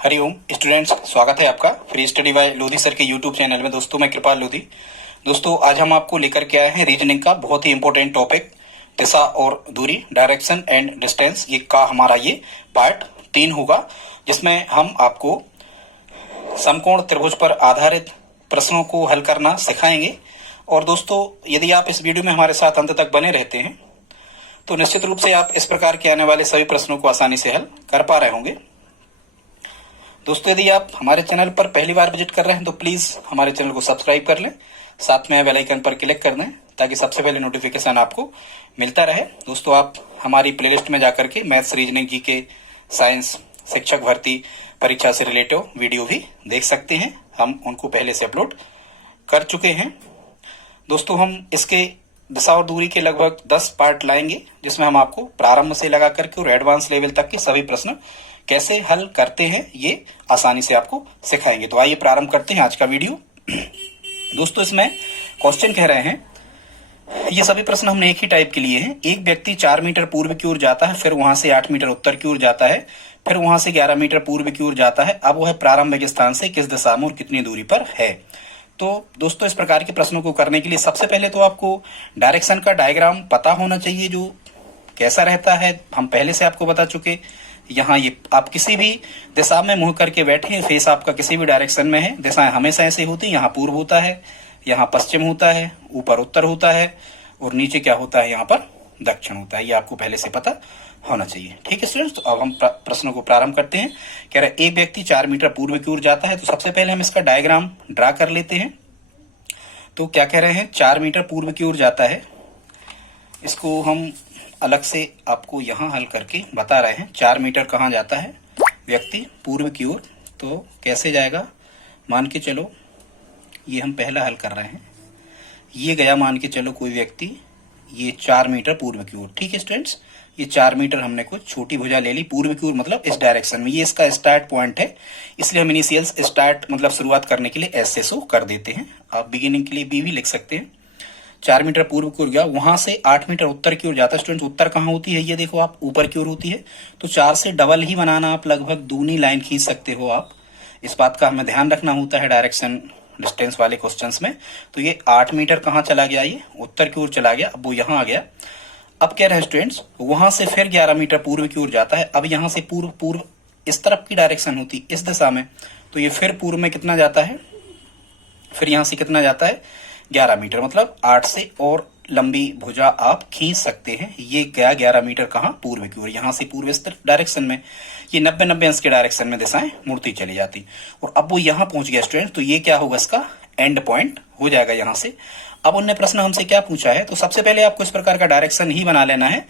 Hariom students, स्वागत है आपका free study bye Lodhi sir के यूट्यूब चैनल में। दोस्तों मैं कृपाल लोधी। दोस्तों आज हम आपको लेकर के आए हैं रीजनिंग का बहुत ही इंपॉर्टेंट टॉपिक, दिशा और दूरी, डायरेक्शन एंड डिस्टेंस। ये का हमारा ये पार्ट 3 होगा, जिसमें हम आपको समकोण त्रिभुज पर आधारित प्रश्नों को हल करना सिखाएंगे। और दोस्तों यदि आप इस वीडियो में हमारे साथ अंत तक बने रहते हैं तो निश्चित रूप से आप इस प्रकार के आने वाले सभी प्रश्नों को आसानी से हल कर पा रहे होंगे। दोस्तों यदि आप हमारे चैनल पर पहली बार विजिट कर रहे हैं तो प्लीज हमारे चैनल को सब्सक्राइब कर लें, साथ में बेल आइकन पर क्लिक कर दें ताकि सबसे पहले नोटिफिकेशन आपको मिलता रहे। दोस्तों आप हमारी प्लेलिस्ट में जाकर के मैथ्स, रीजनिंग, जीके, साइंस, शिक्षक भर्ती परीक्षा से रिलेटिव वीडियो भी देख सकते हैं। हम उनको पहले से अपलोड कर चुके हैं। दोस्तों हम इसके दिशा और दूरी के लगभग 10 पार्ट लाएंगे, जिसमें हम आपको प्रारंभ से लगा करके और एडवांस लेवल तक के सभी प्रश्न कैसे हल करते हैं ये आसानी से आपको सिखाएंगे। तो आइए प्रारंभ करते हैं आज का वीडियो। दोस्तों इसमें क्वेश्चन कह रहे हैं, ये सभी प्रश्न हमने एक ही टाइप के लिए हैं। एक व्यक्ति 4 मीटर पूर्व की ओर जाता है, फिर वहां से 8 मीटर उत्तर की ओर जाता है, फिर वहां से 11 मीटर पूर्व की ओर जाता है। अब वह प्रारंभिक स्थान से किस दिशा में और कितनी दूरी पर है। तो दोस्तों इस प्रकार के प्रश्नों को करने के लिए सबसे पहले तो आपको डायरेक्शन का डायग्राम पता होना चाहिए, जो कैसा रहता है हम पहले से आपको बता चुके। यहाँ ये आप किसी भी दिशा में मुंह करके बैठे, फेस आपका किसी भी डायरेक्शन में है, दिशाएं हमेशा ऐसे होती हैं। यहाँ पूर्व होता है, यहाँ पश्चिम होता है, ऊपर उत्तर होता है और नीचे क्या होता है, यहाँ पर दक्षिण होता है। ये आपको पहले से पता होना चाहिए। ठीक है स्टूडेंट्स, तो अब हम प्रश्नों को प्रारंभ करते हैं। कह रहे एक व्यक्ति 4 मीटर पूर्व की ओर जाता है, तो सबसे पहले हम इसका डायग्राम ड्रा कर लेते हैं। तो क्या कह रहे हैं, 4 मीटर पूर्व की ओर जाता है, इसको हम अलग से आपको यहाँ हल करके बता रहे हैं। 4 मीटर कहाँ जाता है व्यक्ति पूर्व की ओर, तो कैसे जाएगा, मान के चलो ये हम पहला हल कर रहे हैं। ये गया मान के चलो कोई व्यक्ति, ये 4 मीटर पूर्व की ओर। ठीक है स्टूडेंट्स, ये 4 मीटर हमने कुछ छोटी भुजा ले ली पूर्व की ओर, मतलब इस डायरेक्शन में। ये इसका स्टार्ट पॉइंट है, इसलिए हम इनिशियल स्टार्ट मतलब शुरुआत करने के लिए एस से शो कर देते हैं। आप बिगिनिंग के लिए बी भी लिख सकते हैं। 4 मीटर पूर्व की ओर गया, वहां से 8 मीटर उत्तर की ओर जाता है। स्टूडेंट उत्तर कहाँ होती है, ये देखो आप, ऊपर की ओर होती है। तो 4 से डबल ही बनाना, आप लगभग दूनी लाइन खींच सकते हो आप। इस बात का हमें ध्यान रखना होता है डायरेक्शन डिस्टेंस वाले क्वेश्चंस में। तो ये 8 मीटर कहाँ चला गया, ये उत्तर की ओर चला गया, अब वो यहाँ आ गया। अब कह रहे हैं स्टूडेंट्स वहां से फिर 11 मीटर पूर्व की ओर जाता है। अब यहाँ से पूर्व इस तरफ की डायरेक्शन होती, इस दिशा में, तो ये फिर पूर्व में कितना जाता है, फिर यहाँ से कितना जाता है 11 मीटर, मतलब 8 से और लंबी भुजा आप खींच सकते हैं। ये गया 11 मीटर कहाँ, पूर्व की ओर। यहाँ से पूर्व इस डायरेक्शन में, ये 90 अंश के डायरेक्शन में दिशाएं मुड़ती चली जाती। और अब वो यहाँ पहुंच गया स्टूडेंट, तो ये क्या होगा, इसका एंड पॉइंट हो जाएगा यहाँ से। अब उनने प्रश्न हमसे क्या पूछा है, तो सबसे पहले आपको इस प्रकार का डायरेक्शन ही बना लेना है।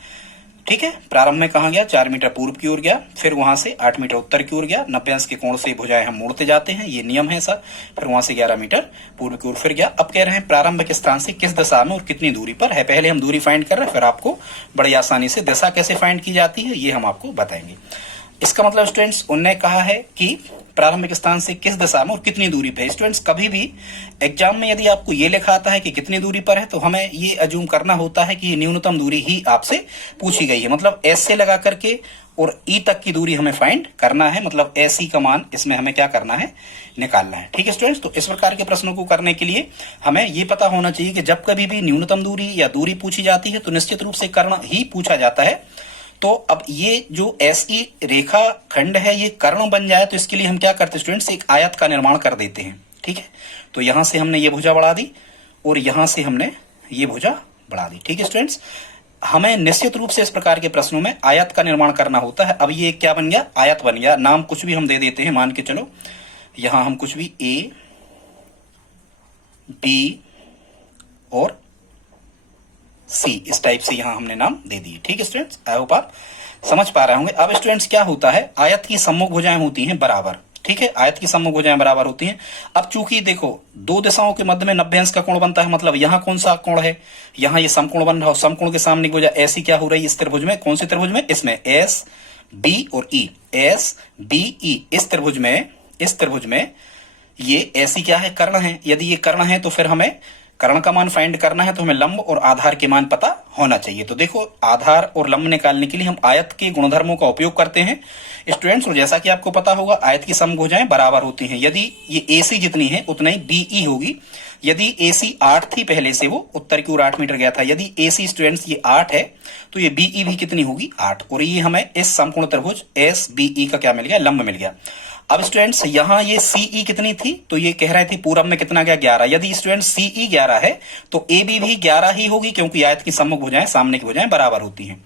ठीक है, प्रारंभ में कहाँ गया, 4 मीटर पूर्व की ओर गया, फिर वहां से 8 मीटर उत्तर की ओर गया, 90 अंश के कोण से भुजाएं हम मोड़ते जाते हैं, ये नियम है सर। फिर वहां से 11 मीटर पूर्व की ओर फिर गया। अब कह रहे हैं प्रारंभिक स्थान से किस दिशा में और कितनी दूरी पर है। पहले हम दूरी फाइंड कर रहे हैं, फिर आपको बड़ी आसानी से दिशा कैसे फाइंड की जाती है ये हम आपको बताएंगे। इसका मतलब स्टूडेंट्स उन्होंने कहा है कि प्रारंभिक स्थान से किस दिशा में और कितनी दूरी पर है। स्टूडेंट्स कभी भी एग्जाम में यदि आपको ये लिखा आता है कि कितनी दूरी पर है, तो हमें ये अज्यूम करना होता है कि ये न्यूनतम दूरी ही आपसे पूछी गई है। मतलब एस से लगा करके और ई तक की दूरी हमें फाइंड करना है, मतलब एस ई का मान इसमें हमें क्या करना है, निकालना है। ठीक है स्टूडेंट्स, तो इस प्रकार के प्रश्नों को करने के लिए हमें ये पता होना चाहिए कि जब कभी भी न्यूनतम दूरी या दूरी पूछी जाती है तो निश्चित रूप से कर्ण ही पूछा जाता है। तो अब ये जो ऐसी रेखा खंड है ये कर्ण बन जाए, तो इसके लिए हम क्या करते हैं स्टूडेंट्स, एक आयत का निर्माण कर देते हैं। ठीक है, तो यहां से हमने ये भुजा बढ़ा दी और यहां से हमने ये भुजा बढ़ा दी। ठीक है स्टूडेंट्स, हमें निश्चित रूप से इस प्रकार के प्रश्नों में आयत का निर्माण करना होता है। अब ये क्या बन गया, आयत बन गया। नाम कुछ भी हम दे देते हैं, मान के चलो यहां हम कुछ भी ए बी और सी इस टाइप से यहां हमने नाम दे दिए। ठीक है स्टूडेंट्स, आई होप आप समझ पा रहे होंगे। अब स्टूडेंट्स क्या होता है, आयत की सम्मुख भुजाएं होती हैं बराबर। ठीक है, आयत की सम्मुख भुजाएं बराबर होती हैं। अब चूंकि देखो दो दिशाओं के मध्य में 90 अंश का कोण बनता है, मतलब यहाँ कौन सा कोण है, यहाँ ये समकोण बन रहा है। समकोण के सामने की भुजा ऐसी क्या हो रही है इस त्रिभुज में, कौन से त्रिभुज में, इसमें एस बी और ई, एस बी ई इस त्रिभुज में ये ऐसी क्या है, कर्ण है। यदि ये कर्ण है तो फिर हमें कर्ण का मान फाइंड करना है तो हमें लंब और आधार के मान पता होना चाहिए। तो देखो आधार और लंब निकालने के लिए हम आयत के गुणधर्मों का उपयोग करते हैं स्टूडेंट्स। और जैसा कि आपको पता होगा आयत की समभुजाएं बराबर होती हैं। यदि ये AC जितनी है उतना ही BE होगी। यदि AC 8 थी पहले से, वो उत्तर की ओर 8 मीटर गया था, यदि AC स्टूडेंट्स ये 8 है तो ये BE भी कितनी होगी 8। और ये हमें इस समकोण त्रिभुज SBE का क्या मिल गया, लंब मिल गया। अब स्टूडेंट्स यहाँ ये CE कितनी थी, तो ये कह रहे थे पूरब में कितना गया 11। यदि स्टूडेंट्स CE 11 है तो AB भी 11 ही होगी, क्योंकि आयत की सम्मुख भुजाएं सामने की भुजाएं बराबर होती हैं।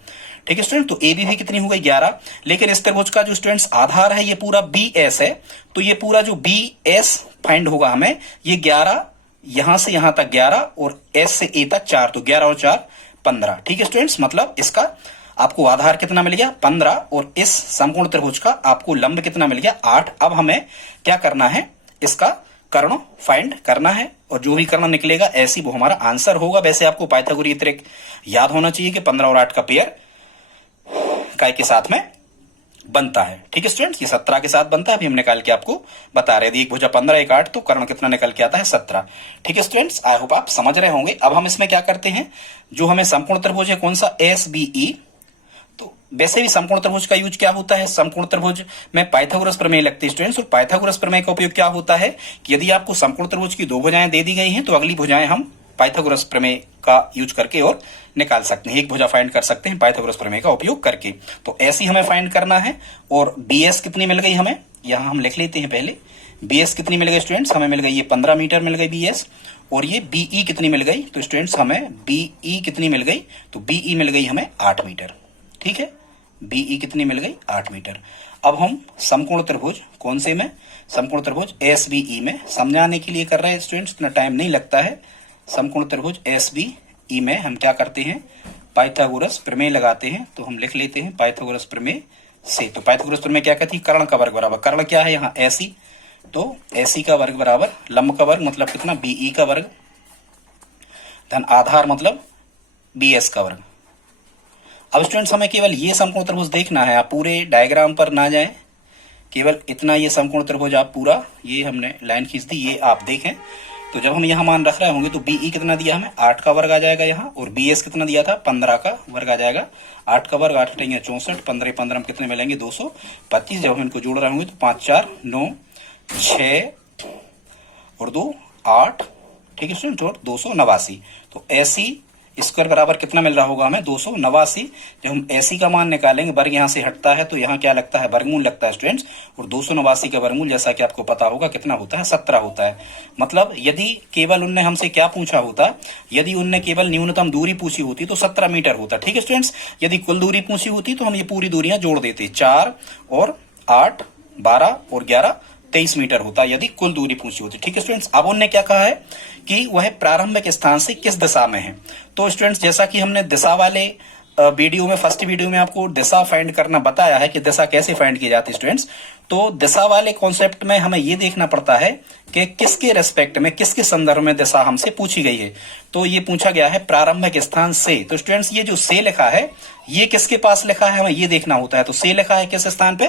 ठीक है स्टूडेंट, तो AB भी कितनी हो गई 11। लेकिन इस त्रिभुज का जो स्टूडेंट्स आधार है ये पूरा BS है, तो ये पूरा जो BS फाइंड होगा हमें, ये 11 यहां से यहां तक 11 और S से A तक 4, तो 11 और 4 15। ठीक है स्टूडेंट्स, मतलब इसका आपको आधार कितना मिल गया 15 और इस समकोण त्रिभुज का आपको लंब कितना मिल गया 8। अब हमें क्या करना है, इसका कर्ण फाइंड करना है और जो भी कर्ण निकलेगा ऐसी वो हमारा आंसर होगा। वैसे आपको पाइथागोरस त्रिक याद होना चाहिए कि 15 और 8 का पेयर काय के साथ में बनता है। ठीक है स्टूडेंट्स, ये 17 के साथ बनता है। अभी हम निकाल के आपको बता रहे थे, एक भुजा 15 एक 8, तो कर्ण कितना निकल के आता है 17। ठीक है स्टूडेंट्स, आई होप आप समझ रहे होंगे। अब हम इसमें क्या करते हैं, जो हमें समकोण त्रिभुज है कौन सा SBE, तो वैसे भी समकोण त्रिभुज का यूज क्या होता है, समकोण त्रिभुज में पाइथागोरस प्रमेय लगती है स्टूडेंट्स। और पाइथागोरस प्रमेय का उपयोग क्या होता है कि यदि आपको समकोण त्रिभुज की 2 भुजाएं दे दी गई हैं तो अगली भुजाएं हम पाइथागोरस प्रमेय का यूज करके और निकाल सकते हैं, एक भुजा फाइंड कर सकते हैं पाइथागोरस प्रमेय का उपयोग करके। तो ऐसी हमें फाइंड करना है। और BS कितनी मिल गई हमें, यहां हम लिख लेते हैं पहले। BS कितनी मिल गई स्टूडेंट्स, हमें मिल गई ये 15 मीटर मिल गई BS। और ये BE कितनी मिल गई, तो स्टूडेंट्स हमें BE कितनी मिल गई, तो BE मिल गई हमें 8 मीटर। ठीक है, BE कितनी मिल गई 8 मीटर। अब हम समकोण त्रिभुज कौन से में, समकोण त्रिभुज SBE में समझाने के लिए कर रहे हैं स्टूडेंट्स, इतना टाइम नहीं लगता है। समकोण त्रिभुज SBE में हम क्या करते हैं, पाइथागोरस प्रमेय लगाते हैं। तो हम लिख लेते हैं पाइथागोरस प्रमेय से। तो पाइथागोरस प्रमेय क्या कहती है, कर्ण का वर्ग बराबर, कर्ण क्या है यहाँ AC, तो AC का वर्ग बराबर लंब का वर्ग मतलब कितना BE का वर्ग, धन आधार मतलब BS का वर्ग। अब स्टूडेंट्स हमें केवल ये समकोण त्रिभुज देखना है, आप पूरे डायग्राम पर ना जाएं, केवल इतना ये समकोण त्रिभुज आप पूरा, ये हमने लाइन खींच दी, ये आप देखें। तो जब हम यहाँ मान रख रहे होंगे तो BE कितना दिया हमें 8 का वर्ग आ जाएगा यहाँ, और BS कितना दिया था 15 का वर्ग आ जाएगा। 8 का वर्ग 8 कटेंगे 64, 15 15 में कितने मिलेंगे 225। जब हम इनको जोड़ रहे होंगे तो 5 4 9 6 और 2 8, ठीक है स्टूडेंट, और 289। तो ऐसी स्क्वायर बराबर कितना मिल रहा होगा हमें 289। जब हम AC का मान निकालेंगे, वर्ग यहाँ से हटता है तो यहाँ क्या लगता है, वर्गमूल लगता है स्टूडेंट्स। और 289 का वर्गमूल जैसा कि आपको पता होगा कितना होता है 17 होता है। मतलब यदि केवल उनने हमसे क्या पूछा होता, यदि उनने केवल न्यूनतम दूरी पूछी होती तो 17 मीटर होता। ठीक है स्टूडेंट्स, यदि कुल दूरी पूछी होती तो हम ये पूरी दूरियां जोड़ देते, 4 और 8 12 और 11 23 मीटर होता यदि कुल दूरी पूछी होती। ठीक है स्टूडेंट्स, अब उन्होंने क्या कहा है कि वह प्रारंभिक स्थान से किस दिशा में है। तो स्टूडेंट्स जैसा कि हमने दिशा वाले वीडियो में, फर्स्ट वीडियो में आपको दिशा फाइंड करना बताया है कि दिशा कैसे फाइंड की जाती है स्टूडेंट्स। तो दिशा वाले कॉन्सेप्ट में हमें ये देखना पड़ता है कि किसके रेस्पेक्ट में, किसके संदर्भ में दिशा हमसे पूछी गई है। तो ये पूछा गया है प्रारंभिक स्थान से। तो स्टूडेंट्स ये जो से लिखा है ये किसके पास लिखा है, हमें ये देखना होता है। तो से लिखा है किस स्थान पे,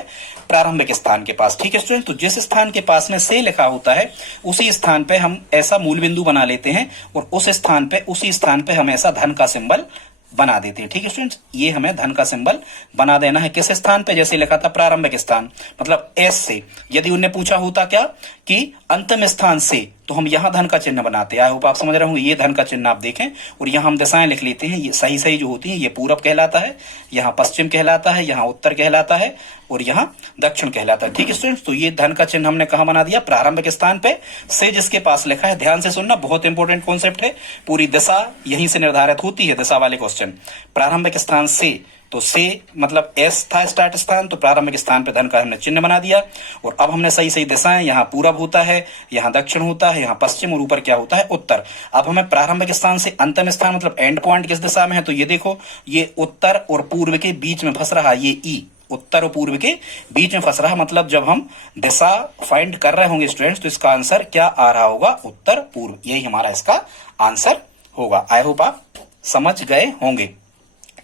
प्रारंभिक स्थान के पास। ठीक है स्टूडेंट, तो जिस स्थान के पास में से लिखा होता है उसी स्थान पे हम ऐसा मूल बिंदु बना लेते हैं और उस स्थान पे, उसी स्थान पे हम ऐसा धन का सिंबल बना देते हैं। ठीक है स्टूडेंट्स, ये हमें धन का सिंबल बना देना है किस स्थान पे, जैसे लिखा था प्रारंभिक स्थान मतलब S से। यदि उन्हें पूछा होता क्या कि अंतिम स्थान से, तो हम यहां धन का चिन्ह बनाते हैं। आई होप आप समझ रहे होंगे, ये धन का चिन्ह आप देखें और यहां हम दिशाएं लिख लेते हैं। ये सही सही जो होती है, ये पूरब कहलाता है, यहाँ पश्चिम कहलाता है, यहाँ उत्तर कहलाता है और यहाँ दक्षिण कहलाता है। ठीक है स्टूडेंट्स, तो ये धन का चिन्ह हमने कहाँ बना दिया, प्रारंभिक स्थान पे, से जिसके पास लिखा है। ध्यान से सुनना, बहुत इंपॉर्टेंट कॉन्सेप्ट है। पूरी दिशा यहीं से निर्धारित होती है, दिशा वाले क्वेश्चन। प्रारंभिक स्थान से, तो से मतलब S था स्टार्ट स्थान, तो प्रारंभिक स्थान पे धन का हमने चिन्ह बना दिया। और अब हमने सही सही दिशाएं, यहाँ पूरब होता है, यहाँ दक्षिण होता है, यहाँ पश्चिम और ऊपर क्या होता है उत्तर। अब हमें प्रारंभिक स्थान से अंतिम स्थान मतलब एंड पॉइंट किस दिशा में है, तो ये देखो, ये उत्तर और पूर्व के बीच में फंस रहा, ये E उत्तर और पूर्व के बीच में फंस रहा है। मतलब जब हम दिशा फाइंड कर रहे होंगे स्टूडेंट्स तो इसका आंसर क्या आ रहा होगा, उत्तर पूर्व, यही हमारा इसका आंसर होगा। आई होप आप समझ गए होंगे।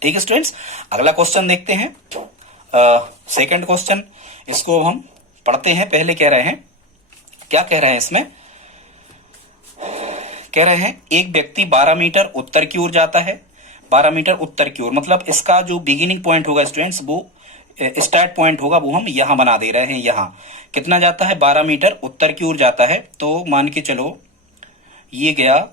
ठीक है स्टूडेंट्स, अगला क्वेश्चन देखते हैं, सेकंड क्वेश्चन। इसको हम पढ़ते हैं। पहले कह रहे हैं, क्या कह रहे हैं इसमें कह रहे हैं एक व्यक्ति 12 मीटर उत्तर की ओर जाता है, 12 मीटर उत्तर की ओर, मतलब इसका जो बिगिनिंग पॉइंट होगा स्टूडेंट्स, वो स्टार्ट पॉइंट होगा, वो हम यहां बना दे रहे हैं। यहां कितना जाता है, 12 मीटर उत्तर की ओर जाता है। तो मान के चलो ये गया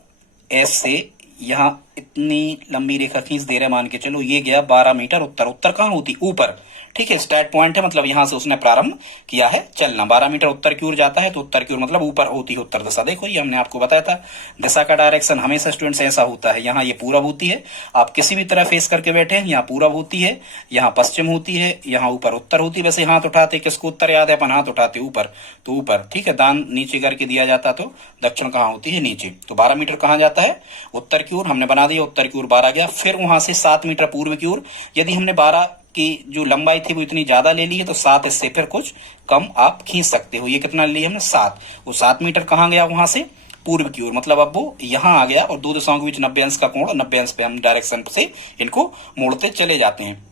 एस से, यहां इतनी लंबी रेखा खींच दे रहे हैं, मान के चलो ये गया 12 मीटर उत्तर। उत्तर कहां होती, ऊपर, ठीक है, स्टार्ट पॉइंट है, मतलब यहां से उसने प्रारंभ किया है चलना। 12 मीटर उत्तर की ओर जाता है, तो उत्तर की ओर मतलब ऊपर होती है उत्तर दिशा। देखो ये हमने आपको बताया था, दिशा का डायरेक्शन हमेशा स्टूडेंट्स ऐसा होता है। यहाँ ये पूरब होती है, आप किसी भी तरह फेस करके बैठे हैं, यहाँ पूरब होती है, यहाँ पश्चिम होती है, यहाँ ऊपर उत्तर होती है। वैसे हाथ उठाते किसको उत्तर याद है, अपन हाथ उठाते ऊपर, तो ऊपर, ठीक है। दान नीचे करके दिया जाता तो दक्षिण कहाँ होती है, नीचे। तो 12 मीटर कहाँ जाता है, उत्तर की ओर, हमने बना दिया उत्तर की ओर 12 गया। फिर वहां से 7 मीटर पूर्व की ओर, यदि हमने 12 की जो लंबाई थी वो इतनी ज्यादा ले ली है, तो 7 इससे फिर कुछ कम आप खींच सकते हो। ये कितना ले लिया हमने, 7। वो 7 मीटर कहाँ गया, वहां से पूर्व की ओर, मतलब अब वो यहां आ गया, और दो दिशाओं के बीच 90 अंश का कोण, 90 अंश पे हम डायरेक्शन से इनको मोड़ते चले जाते हैं।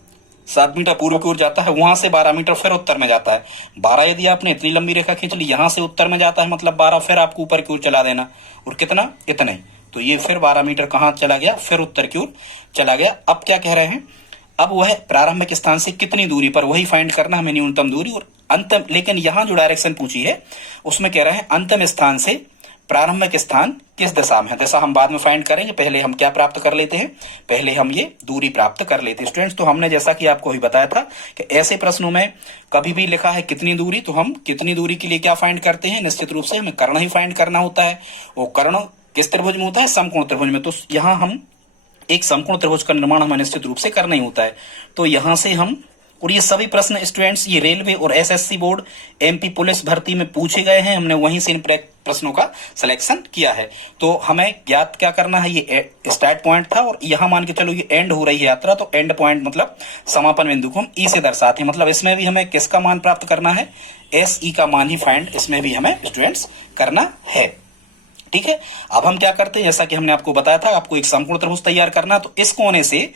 7 मीटर पूर्व की ओर जाता है, वहां से 12 मीटर फिर उत्तर में जाता है। 12 यदि आपने इतनी लंबी रेखा खींच ली, यहां से उत्तर में जाता है, मतलब 12 फिर आपको ऊपर की ओर चला देना, और कितना, इतना ही। तो ये फिर 12 मीटर कहाँ चला गया, फिर उत्तर की ओर चला गया। अब क्या कह रहे हैं, अब वह प्रारंभिक स्थान से कितनी दूरी पर, वही फाइंड करना हमें, न्यूनतम दूरी और अंतम। लेकिन यहां जो डायरेक्शन पूछी है उसमें कह रहे हैं अंतिम स्थान से प्रारंभिक स्थान किस दिशा में है। दिशा हम बाद में फाइंड करेंगे, पहले हम क्या प्राप्त कर लेते हैं, पहले हम ये दूरी प्राप्त कर लेते हैं स्टूडेंट्स। तो हमने जैसा कि आपको ही बताया था कि ऐसे प्रश्नों में कभी भी लिखा है कितनी दूरी, तो हम कितनी दूरी के लिए क्या फाइंड करते हैं, निश्चित रूप से हमें कर्ण ही फाइंड करना होता है। वो कर्ण किस त्रिभुज में होता है, समकोण त्रिभुज में। तो यहाँ हम एक समकोण त्रिभुज का निर्माण हमें निश्चित रूप से करना ही होता है। तो यहां से हम, और ये सभी प्रश्न स्टूडेंट्स ये रेलवे और एसएससी बोर्ड, एमपी पुलिस भर्ती में पूछे गए हैं, हमने वहीं से इन प्रश्नों का सिलेक्शन किया है। तो हमें ज्ञात क्या करना है, ये स्टार्ट पॉइंट था, और यहाँ मान के चलो ये एंड हो रही है यात्रा, तो एंड पॉइंट मतलब समापन बिंदु को हम ई से दर्शाते हैं। मतलब इसमें भी हमें किसका मान प्राप्त करना है, एस ई का मान ही फाइंड इसमें भी हमें स्टूडेंट्स करना है, ठीक है। अब हम क्या करते हैं, जैसा कि हमने आपको बताया था, आपको एक समकोण त्रिभुज तैयार करना, तो इस कोने से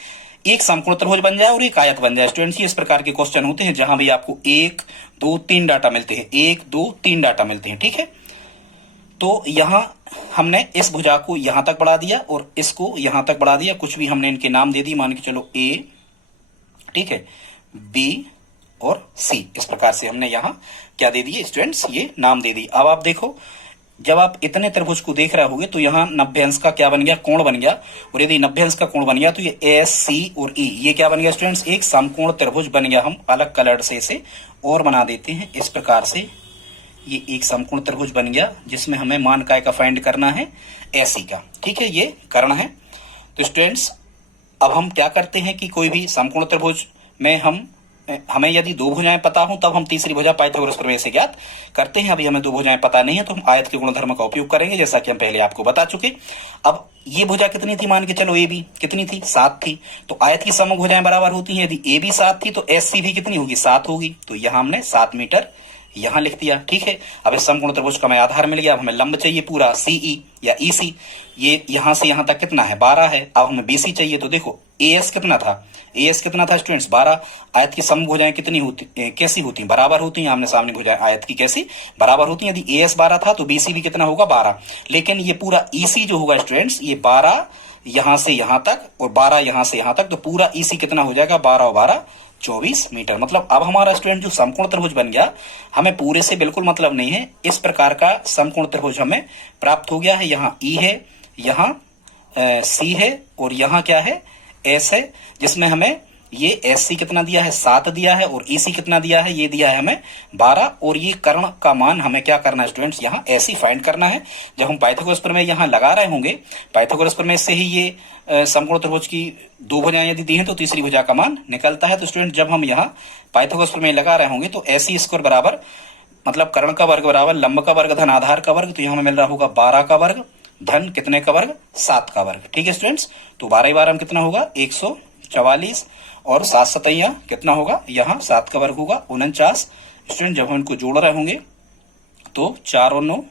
एक समकोण त्रिभुज बन जाए और एक आयत बन जाए। स्टूडेंट्स ये इस प्रकार के क्वेश्चन होते हैं जहां भी आपको 1 2 3 डाटा मिलते हैं, 1 2 3 डाटा मिलते हैं, ठीक है। तो यहां हमने इस भुजा को यहां तक बढ़ा दिया और इसको यहां तक बढ़ा दिया, कुछ भी हमने इनके नाम दे दी, मान के चलो ए, ठीक है, बी और सी, इस प्रकार से हमने यहां क्या दे दिए स्टूडेंट्स, ये नाम दे दी। अब आप देखो, जब आप इतने त्रिभुज को देख रहे होगे तो यहाँ 90 अंश का क्या बन गया, कोण बन गया। और यदि 90 अंश का कोण बन गया तो ये एस सी और ई, ये क्या बन गया स्टूडेंट्स, एक समकोण त्रिभुज बन गया। हम अलग कलर से इसे और बना देते हैं, इस प्रकार से ये एक समकोण त्रिभुज बन गया, जिसमें हमें मान काय का फाइंड करना है, एस ई का, ठीक है। ये कर्ण है। तो स्टूडेंट्स अब हम क्या करते हैं कि कोई भी समकोण त्रिभुज में हमें यदि दो भुजाएं पता हो तब हम तीसरी भुजा पाइथागोरस प्रमेय से ज्ञात करते हैं। अभी हमें दो भुजाएं पता नहीं है तो हम आयत के गुणधर्म का उपयोग करेंगे, जैसा कि हम पहले आपको बता चुके। अब ये भुजा कितनी थी, मान के चलो ए बी कितनी थी, 7 थी। तो आयत की समूह भुजाएं बराबर होती हैं, यदि ए बी 7 थी तो एस सी भी कितनी होगी, 7 होगी। तो यहां हमने 7 मीटर यहां लिख दिया, ठीक है। अब इस समकोण त्रिभुज का हमें आधार मिल गया। अब हमें लंब चाहिए पूरा सीई या ईसी, ये यहां से यहां तक कितना है, 12 है। अब हमें बीसी चाहिए, तो देखो एएस कितना था, एएस कितना था स्टूडेंट्स, 12। आयत की सम भुजाएं कितनी होती, कैसी होती, बराबर होती हैं। आमने सामने भुजाएं आयत की कैसी बराबर होती हैं। यदि एएस 12 था तो बीसी भी कितना होगा, 12। लेकिन ये पूरा ईसी जो होगा स्टूडेंट्स, ये 12 यहां से यहां तक और 12 यहां से यहां तक, तो पूरा ईसी कितना हो जाएगा, 12 और 12 24 मीटर। मतलब अब हमारा स्टूडेंट जो समकोण त्रिभुज बन गया, हमें पूरे से बिल्कुल मतलब नहीं है, इस प्रकार का समकोण त्रिभुज हमें प्राप्त हो गया है। यहाँ ई है, यहाँ सी है और यहाँ क्या है, एस है, जिसमें हमें ये एस सी कितना दिया है, 7 दिया है, और ईसी कितना दिया है, ये दिया है हमें 12। और ये कर्ण का मान हमें क्या करना है स्टूडेंट्स, यहाँ ऐसी फाइंड करना है। जब हम पाइथागोरस प्रमेय यहाँ लगा रहे होंगे, पाइथागोरस प्रमेय से ही ये समकोण त्रिभुज की दो भुजाएं यदि दी हैं तो तीसरी भुजा का मान निकलता है। तो स्टूडेंट जब हम यहाँ पाइथागोरस प्रमेय लगा रहे होंगे तो ऐसी स्क्वायर बराबर, मतलब कर्ण का वर्ग बराबर लंब का वर्ग धन आधार का वर्ग, तो यहाँ हमें मिल रहा होगा 12 का वर्ग धन कितने का वर्ग, 7 का वर्ग, ठीक है स्टूडेंट्स। तो 12 12 में कितना होगा, 144, और 7 7 कितना होगा, यहाँ 7 का वर्ग होगा 49। स्टूडेंट जब हम इनको जोड़ रहे होंगे तो 4 और 9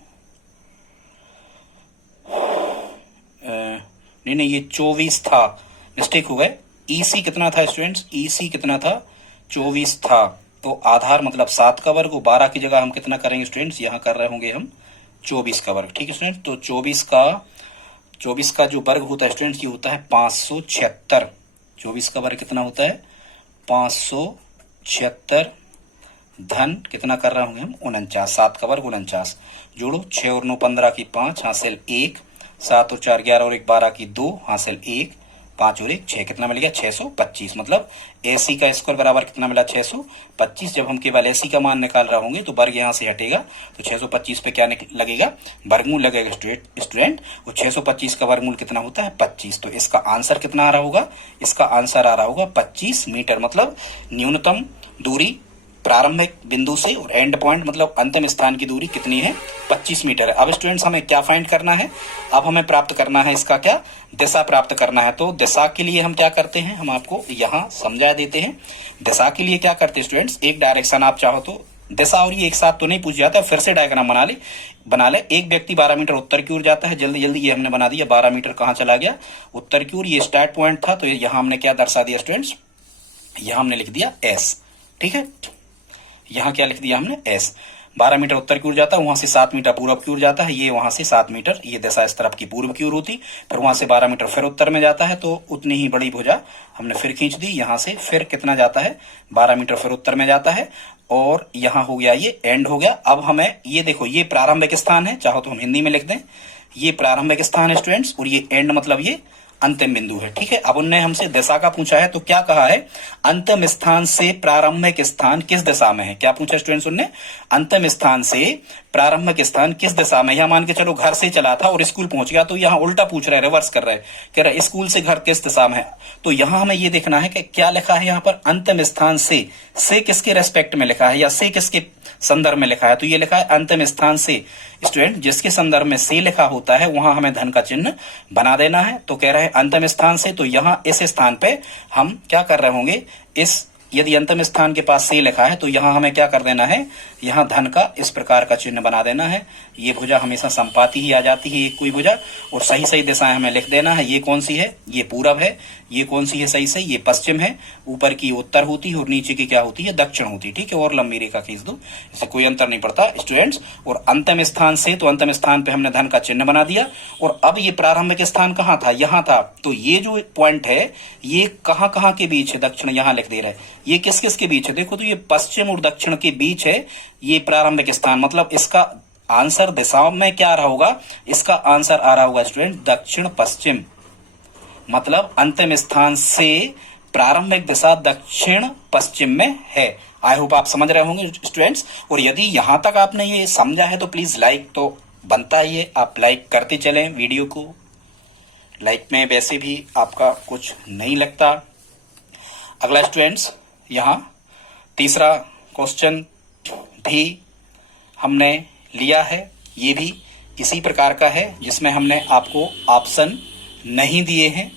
नहीं ये 24 था, मिस्टेक हो गए। ईसी कितना था स्टूडेंट्स, ईसी कितना था, 24 था। तो आधार मतलब 7 का वर्ग, 12 की जगह हम कितना करेंगे स्टूडेंट्स, यहाँ कर रहे होंगे हम 24 का वर्ग, ठीक है स्टूडेंट। तो 24 का 24 का जो वर्ग होता है स्टूडेंट्स, ये होता है 576। 24 का वर्ग कितना होता है? 576 धन कितना कर रहे होंगे हम? 49। 7 का वर्ग 49। जोड़ो, 6 और 9 15 की 5, हासिल 1। 7 और 4 11 और 1 12 की 2, हासिल 1। 5 और 1 6, कितना मिल गया? 625। मतलब AC का स्क्वायर बराबर कितना मिला? 625। जब हम केवल AC का मान निकाल रहे होंगे तो वर्ग यहाँ से हटेगा, तो 625 पे क्या लगेगा? वर्गमूल लगेगा स्टूडेंट। और 625 का वर्गमूल कितना होता है? 25। तो इसका आंसर कितना आ रहा होगा? इसका आंसर आ रहा होगा 25 मीटर। मतलब न्यूनतम दूरी प्रारंभिक बिंदु से और एंड पॉइंट मतलब अंतिम स्थान की दूरी कितनी है? 25 मीटर है। अब स्टूडेंट्स हमें क्या फाइंड करना है? अब हमें प्राप्त करना है इसका क्या? दिशा प्राप्त करना है। तो दिशा के लिए हम क्या करते हैं, हम आपको यहाँ समझा देते हैं। दिशा के लिए क्या करते हैं स्टूडेंट्स, एक डायरेक्शन आप चाहो तो दिशा और ये एक साथ तो नहीं पूछ जाता, फिर से डायग्राम बना ले। एक व्यक्ति 12 मीटर उत्तर की ओर जाता है, जल्दी जल्दी ये हमने बना दिया। 12 मीटर कहाँ चला गया? उत्तर की ओर। ये स्टार्ट पॉइंट था, तो यहाँ हमने क्या दर्शा दिया स्टूडेंट्स? यहाँ हमने लिख दिया S। ठीक है, यहाँ क्या लिख दिया हमने? S। 12 मीटर उत्तर की ओर जाता है, वहां से 7 मीटर पूर्व की ओर जाता है। ये वहां से 7 मीटर, ये दिशा इस तरफ की पूर्व की ओर होती। फिर वहां से 12 मीटर फिर उत्तर में जाता है, तो उतनी ही बड़ी भुजा हमने फिर खींच दी। यहाँ से फिर कितना जाता है? 12 मीटर फिर उत्तर में जाता है। और यहाँ हो गया, ये एंड हो गया। अब हमें ये देखो, ये प्रारंभिक स्थान है, चाहो तो हम हिंदी में लिख दें, ये प्रारंभिक स्थान है स्टूडेंट्स, और ये एंड मतलब ये अंतिम बिंदु है। ठीक है, अब उनने हमसे दिशा का पूछा है, तो क्या कहा है? अंतिम स्थान से प्रारंभिक स्थान किस दिशा में है? क्या पूछा स्टूडेंट्स उनने? अंतिम स्थान से प्रारंभिक स्थान किस दिशा में? यहाँ मान के चलो घर से चला था और स्कूल पहुंच गया, तो यहाँ उल्टा पूछ रहा है, रिवर्स कर रहा है, कह रहा है स्कूल से घर किस दिशा में है। तो यहाँ हमें ये देखना है कि क्या लिखा है यहाँ पर? अंतिम स्थान से किसके रेस्पेक्ट में लिखा है या से किसके संदर्भ में लिखा है? तो ये लिखा है अंतिम स्थान से। स्टूडेंट जिसके संदर्भ में से लिखा होता है वहां हमें धन का चिन्ह बना देना है। तो कह रहे हैं अंतिम स्थान से, तो यहाँ इस स्थान पे हम क्या कर रहे होंगे? यदि अंतिम स्थान के पास से लिखा है तो यहाँ हमें क्या कर देना है? यहाँ धन का इस प्रकार का चिन्ह बना देना है। ये भुजा हमेशा संपाती ही आ जाती है, एक कोई भुजा, और सही सही दिशाएं हमें लिख देना है। ये कौन सी है? ये पूरब है। ये कौन सी है? सही सही, ये पश्चिम है। ऊपर की उत्तर होती है और नीचे की क्या होती है? दक्षिण होती है। ठीक है, और लंबी रेखा खींच दो, इससे कोई अंतर नहीं पड़ता स्टूडेंट्स। और अंतिम स्थान से, तो अंतिम स्थान पे हमने धन का चिन्ह बना दिया। और अब ये प्रारंभिक स्थान कहाँ था? यहाँ था। तो ये जो पॉइंट है ये कहाँ कहाँ के बीच है? दक्षिण यहाँ लिख दे रहा है। ये किस किस के बीच है? देखो, तो ये पश्चिम और दक्षिण के बीच है ये प्रारंभिक स्थान। मतलब इसका आंसर दिशाओं में क्या आ रहा होगा? इसका आंसर आ रहा होगा स्टूडेंट दक्षिण पश्चिम। मतलब अंतिम स्थान से प्रारंभिक दिशा दक्षिण पश्चिम में है। आई होप आप समझ रहे होंगे स्टूडेंट्स। और यदि यहां तक आपने ये समझा है तो प्लीज लाइक तो बनता ही है, आप लाइक करते चलें वीडियो को। लाइक में वैसे भी आपका कुछ नहीं लगता। अगला स्टूडेंट्स, यहाँ तीसरा क्वेश्चन भी हमने लिया है, ये भी इसी प्रकार का है जिसमें हमने आपको ऑप्शन नहीं दिए हैं।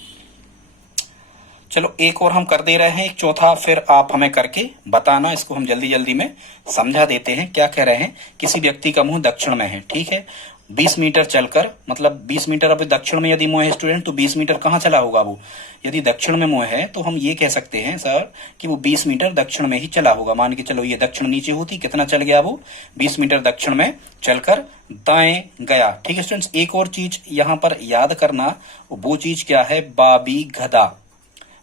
चलो एक और हम कर दे रहे हैं, एक चौथा फिर आप हमें करके बताना। इसको हम जल्दी जल्दी में समझा देते हैं। क्या कह रहे हैं? किसी व्यक्ति का मुंह दक्षिण में है, ठीक है, 20 मीटर चलकर, मतलब 20 मीटर अब दक्षिण में यदि मुंह है स्टूडेंट, तो 20 मीटर कहाँ चला होगा वो? यदि दक्षिण में मुंह है तो हम ये कह सकते हैं सर कि वो 20 मीटर दक्षिण में ही चला होगा। मान के चलो ये दक्षिण नीचे होती, कितना चल गया वो? 20 मीटर दक्षिण में चलकर दाएं गया। ठीक है स्टूडेंट्स, एक और चीज यहाँ पर याद करना, वो चीज क्या है? बाबी गधा।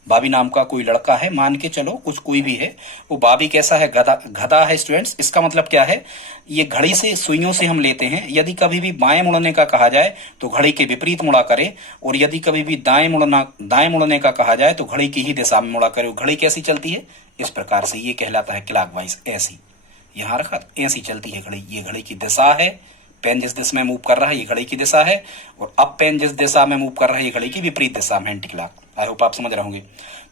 बाबी नाम का कोई लड़का है, मान के चलो कुछ कोई भी है, वो बाबी कैसा है? गधा है स्टूडेंट्स। इसका मतलब क्या है? ये घड़ी से सुइयों से हम लेते हैं। यदि कभी भी बाएं मुड़ने का कहा जाए तो घड़ी के विपरीत मुड़ा करे, और यदि कभी भी दाएं मुड़ने का कहा जाए तो घड़ी की ही दिशा में मुड़ा करे। घड़ी कैसी चलती है? इस प्रकार से, ये कहलाता है क्लॉकवाइज। ऐसी यहाँ रखा, ऐसी चलती है घड़ी। ये घड़ी की दिशा है, पेन जिस दिशा में मूव कर रहा है ये घड़ी की दिशा है, और अब पेन जिस दिशा में मूव कर रहा है ये घड़ी की विपरीत दिशा में, एंटी क्लॉक। आई होप आप समझ रहे होंगे।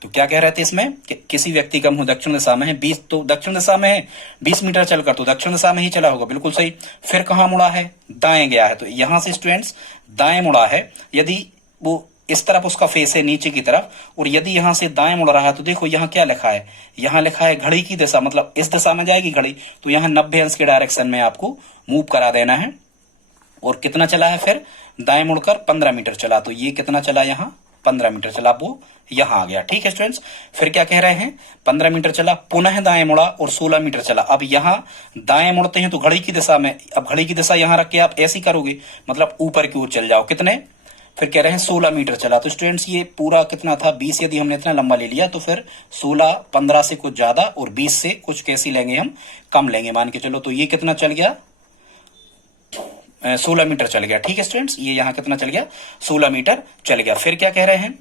तो क्या कह रहे थे इसमें कि किसी व्यक्ति का मुंह दक्षिण दिशा में है, 20 तो दक्षिण दिशा में है, 20 मीटर चलकर तो दक्षिण दिशा में ही चला होगा, बिल्कुल सही। फिर कहाँ मुड़ा है? दाएं गया है। तो यहां से स्टूडेंट्स दाएं मुड़ा है। यदि वो इस तरफ उसका फेस है नीचे की तरफ, और यदि यहां से दाएं मुड़ रहा है तो देखो यहाँ क्या लिखा है? यहाँ लिखा है घड़ी की दिशा, मतलब इस दिशा में जाएगी घड़ी, तो यहाँ 90 अंश के डायरेक्शन में आपको मूव करा देना है। और कितना चला है? फिर दाएं मुड़कर 15 मीटर चला, तो ये कितना चला? यहाँ 15 मीटर चला, वो यहाँ आ गया। ठीक है स्टूडेंट्स, फिर क्या कह रहे हैं? 15 मीटर चला, पुनः दाएं मुड़ा और 16 मीटर चला। अब यहाँ दाएं मुड़ते हैं तो घड़ी की दिशा में, अब घड़ी की दिशा यहाँ रख के आप ऐसी करोगे, मतलब ऊपर की ओर चल जाओ। कितने? फिर कह रहे हैं 16 मीटर चला। तो स्टूडेंट्स ये पूरा कितना था 20, यदि हमने इतना लंबा ले लिया तो फिर 16 15 से कुछ ज्यादा और 20 से कुछ कैसी लेंगे हम कम लेंगे मान के चलो। तो ये कितना चल गया 16 मीटर चल गया। ठीक है स्टूडेंट्स, ये यहाँ कितना चल गया 16 मीटर चल गया। फिर क्या कह रहे हैं,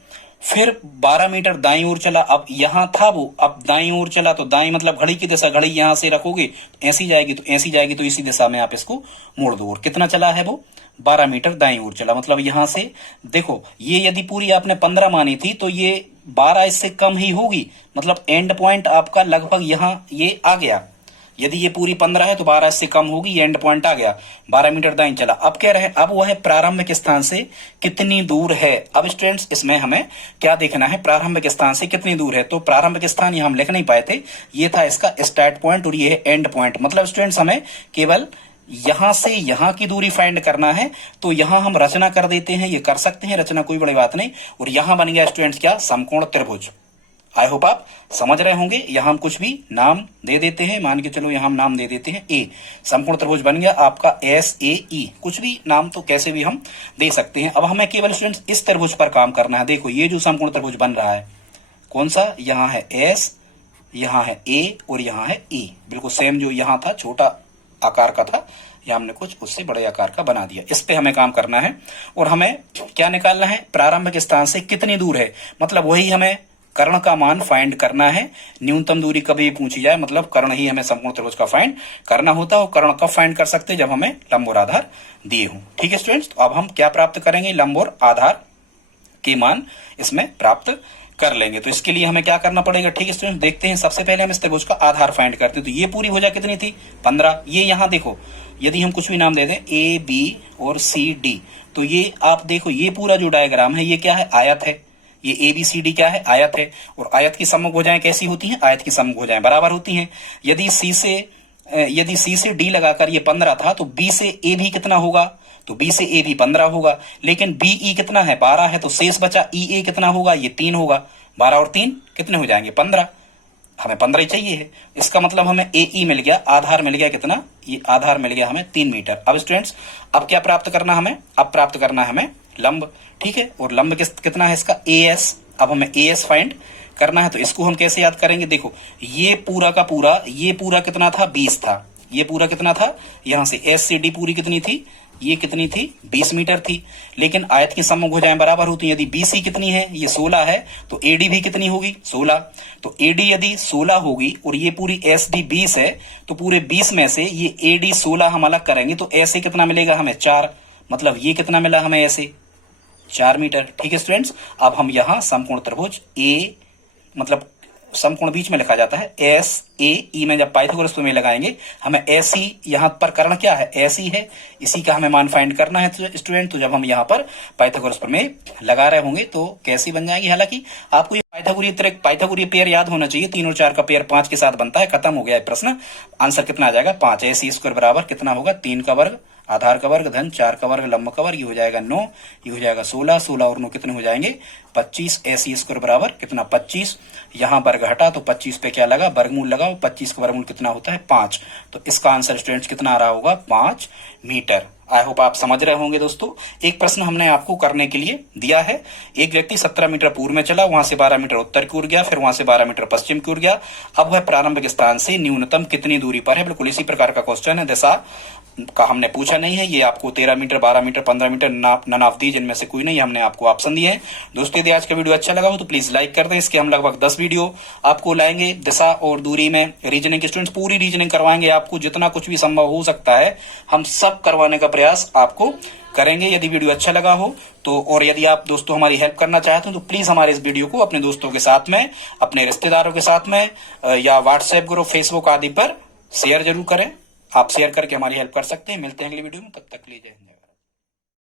फिर 12 मीटर दाईं ओर चला। अब यहां था वो, अब दाईं ओर चला तो दाईं मतलब घड़ी की दिशा, घड़ी यहां से रखोगे ऐसी जाएगी तो ऐसी जाएगी, तो इसी दिशा में आप इसको मोड़ दो। और कितना चला है वो 12 मीटर दाईं ओर चला। मतलब यहां से देखो, ये यदि पूरी आपने 15 मानी थी तो ये 12 इससे कम ही होगी। मतलब एंड पॉइंट आपका लगभग यहां ये आ गया। यदि ये पूरी 15 है तो 12 इससे कम होगी, ये एंड पॉइंट आ गया। 12 मीटर दाईं चला। अब कह रहे हैं अब वह प्रारंभिक स्थान से कितनी दूर है। अब स्टूडेंट्स इसमें हमें क्या देखना है, प्रारंभिक स्थान से कितनी दूर है। तो प्रारंभिक स्थान ये हम लिख नहीं पाए थे, ये था इसका स्टार्ट पॉइंट और ये है एंड पॉइंट। मतलब स्टूडेंट्स हमें केवल यहां से यहां की दूरी फाइंड करना है। तो यहां हम रचना कर देते हैं, ये कर सकते हैं रचना, कोई बड़ी बात नहीं। और यहां बन गया स्टूडेंट्स क्या, समकोण त्रिभुज। आई होप आप समझ रहे होंगे। यहां हम कुछ भी नाम दे देते हैं, मान के चलो यहां हम नाम दे देते हैं ए, समकोण त्रिभुज बन गया आपका SAE। कुछ भी नाम तो कैसे भी हम दे सकते हैं। अब हमें केवल स्टूडेंट्स इस त्रिभुज पर काम करना है। देखो ये जो समकोण त्रिभुज बन रहा है कौन सा, यहां है S, यहां है A और यहां है E। बिल्कुल सेम जो यहां था छोटा आकार का था, या हमने कुछ उससे बड़े आकार का बना दिया। इस पे हमें काम करना है और हमें क्या निकालना है, प्रारंभिक स्थान से कितनी दूर है। मतलब वही हमें कर्ण का मान फाइंड करना है। न्यूनतम दूरी कभी पूछी जाए मतलब कर्ण ही हमें समकोण त्रिभुज का फाइंड करना होता है। और कर्ण कब फाइंड कर सकते हैं, जब हमें लंब और आधार दिए हों। ठीक है स्टूडेंट्स, तो अब हम क्या प्राप्त करेंगे, लंब और आधार के मान इसमें प्राप्त कर लेंगे। तो इसके लिए हमें क्या करना पड़ेगा, ठीक है स्टूडेंट्स देखते हैं। सबसे पहले हम इस त्रिभुज का आधार फाइंड करते हैं। तो ये पूरी भुजा कितनी थी 15। ये यहाँ देखो, यदि हम कुछ भी नाम दे दें AB और CD, तो ये आप देखो ये पूरा जो डायग्राम है ये क्या है, आयत है। ये ABCD क्या है, आयत है। और आयत की सम्मुख भुजाएं कैसी होती हैं, आयत की सम्मुख भुजाएं बराबर होती हैं। यदि C से D लगाकर ये 15 था तो B से A भी कितना होगा, तो B से A भी 15 होगा। लेकिन BE कितना है 12 है, तो शेष बचा EA कितना होगा, ये 3 होगा। 12 और 3 कितने हो जाएंगे 15, हमें 15 ही चाहिए है। इसका मतलब हमें AE मिल गया, आधार मिल गया कितना, ये आधार मिल गया हमें 3 मीटर। अब स्टूडेंट्स अब क्या प्राप्त करना हमें, अब प्राप्त करना है हमें लंब। ठीक है, और लंब कितना है इसका AS। अब हमें AS फाइंड करना है। तो इसको हम कैसे याद करेंगे, देखो ये पूरा का पूरा, ये पूरा कितना था 20 था, ये पूरा कितना था, यहां से S से D पूरी कितनी थी, ये कितनी थी 20 मीटर थी। लेकिन आयत की सम्मुख भुजाएं बराबर होती हैं। यदि BC कितनी है, ये 16 है, तो AD भी कितनी होगी 16। तो AD यदि 16 होगी और ये पूरी SD 20 है, तो पूरे 20 में से ये AD 16 हम अलग करेंगे तो ऐसे कितना मिलेगा हमें 4। मतलब ये कितना मिला हमें ऐसे 4 मीटर। ठीक है स्टूडेंट्स, अब हम यहाँ समकोण त्रिभुज A, मतलब समकोण बीच में लिखा जाता है SAE में जब पाइथागोरस प्रमेय लगाएंगे हमें SE, यहाँ पर कर्ण क्या है SE है, इसी का हमें मान फाइंड करना है स्टूडेंट। तो जब हम यहाँ पर पाइथागोरस प्रमेय लगा रहे होंगे तो कैसी बन जाएगी, हालांकि आपको ये पाइथागोरीय पेयर याद होना चाहिए। 3 और 4 का पेयर 5 के साथ बनता है। खत्म हो गया है प्रश्न, आंसर कितना आ जाएगा 5। SE स्क्वायर बराबर कितना होगा 3 का वर्ग आधार का वर्ग धन 4 का वर्ग लंब का वर्ग, ये हो जाएगा 9, ये हो जाएगा 16, 16 और 9 कितने हो जाएंगे 25। SE स्क्वायर बराबर कितना 25, यहाँ वर्ग हटा तो 25 पे क्या लगा वर्गमूल लगाओ, 25 का वर्गमूल कितना होता है 5। तो इसका आंसर स्टूडेंट्स कितना आ रहा होगा 5 मीटर। आई होप आप समझ रहे होंगे दोस्तों। एक प्रश्न हमने आपको करने के लिए दिया है। एक व्यक्ति 17 मीटर पूर्व में चला, वहां से 12 मीटर उत्तर की ओर गया, फिर वहां से 12 मीटर पश्चिम की ओर गया। अब वह प्रारंभिक स्थान से न्यूनतम कितनी दूरी पर है। बिल्कुल इसी प्रकार का क्वेश्चन है। दिशा का हमने पूछा नहीं है, ये आपको 13 metre 12 metre 15 metre none of these इनमें से कोई नहीं, हमने आपको ऑप्शन दिए हैं। दोस्तों यदि आज का वीडियो अच्छा लगा हो तो प्लीज लाइक कर दें। इसके हम लगभग 10 वीडियो आपको लाएंगे दिशा और दूरी में। रीजनिंग के स्टूडेंट्स पूरी रीजनिंग करवाएंगे आपको, जितना कुछ भी संभव हो सकता है हम सब करवाने का प्रयास आपको करेंगे। यदि वीडियो अच्छा लगा हो तो, और यदि आप दोस्तों हमारी हेल्प करना चाहते हो तो प्लीज हमारे इस वीडियो को अपने दोस्तों के साथ में, अपने रिश्तेदारों के साथ में या व्हाट्सएप ग्रुप फेसबुक आदि पर शेयर जरूर करें। आप शेयर करके हमारी हेल्प कर सकते हैं। मिलते हैं अगली वीडियो में, तब तक के लिए जय हिंद।